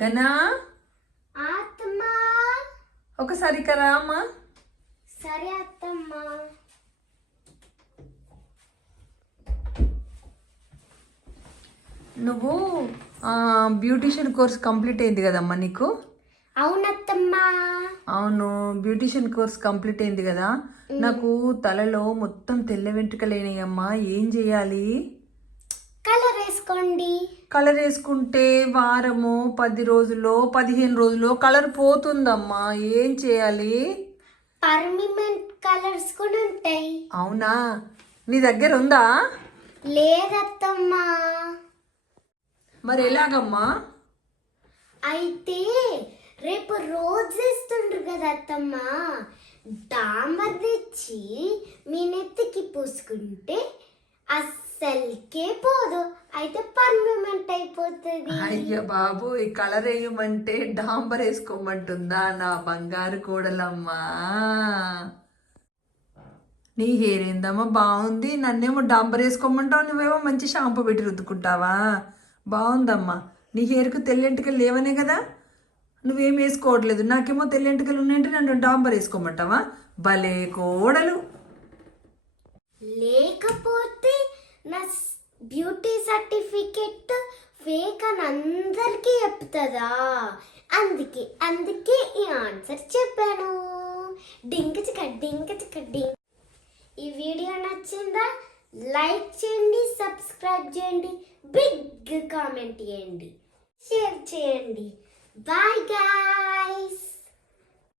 గనా? అత్తమ్మా ఒకసారి ఇక్కడ రా అమ్మా సరే అత్తమ్మా నువ్వు బ్యూటిషియన్ కోర్స్ కంప్లీట్ అయింది కదమ్మా నీకు? అవునత్తమ్మా. అవును బ్యూటిషియన్ కోర్స్ కంప్లీట్ అయింది కదా. నాకు తలలో మొత్తం తెల్ల వెంట్రుకలేనాయమ్మా ఏం చేయాలి? కలర్ వేసుకోండి. కలర్ వేసుకుంటే వారము పది రోజుల్లో పదిహేను రోజుల్లో కలర్ పోతుందమ్మా. ఏం చేయాలి? పర్మనెంట్ కలర్స్ కూడా ఉంటాయి. అవునా? నీ దగ్గర ఉందా? లేదత్తమ్మా. మరి ఎలాగమ్మా? అయితే రేపు రోజు వేస్తుండ్రు కదా అత్తమ్మా. డాంబర్ తెచ్చి మీ నెత్తికి పూసుకుంటే అస్సలకే పోదు. అయితే పర్మనెంట్ అయిపోతుంది అయ్య బాబు ఈ కలర్ వేయమంటే డాంబర్ వేసుకోమంటుందా నా బంగారు కోడలమ్మా? నీ హెయిర్ ఏందమ్మా? బాగుంది. నన్నేమో డాంబర్ వేసుకోమంటావు నువ్వేమో మంచి షాంపూ పెట్టి రుద్దుకుంటావా? బాగుందమ్మా. నీ హెయిర్కి తెల్లెంటికలు లేవనే కదా? నువ్వేం వేసుకోవట్లేదు. నాకేమో తెల్లెంటికలు ఉన్నాయంటే నన్ను డాంబర్ వేసుకోమంటావా? భలే కోడలు. లేకపోతే నా బ్యూటీ సర్టిఫికెట్ ఫేక్ అని అందరికీ చెప్తుందా? అందుకే అందుకే ఈ ఆన్సర్ చెప్పాను. డింక చిక్క డింక చిక డింక్. ఈ వీడియో నచ్చిందా? లైక్ చేయండి సబ్స్క్రైబ్ చేయండి బిగ్ కామెంట్ చేయండి. షేర్ చేయండి. బాయ్గా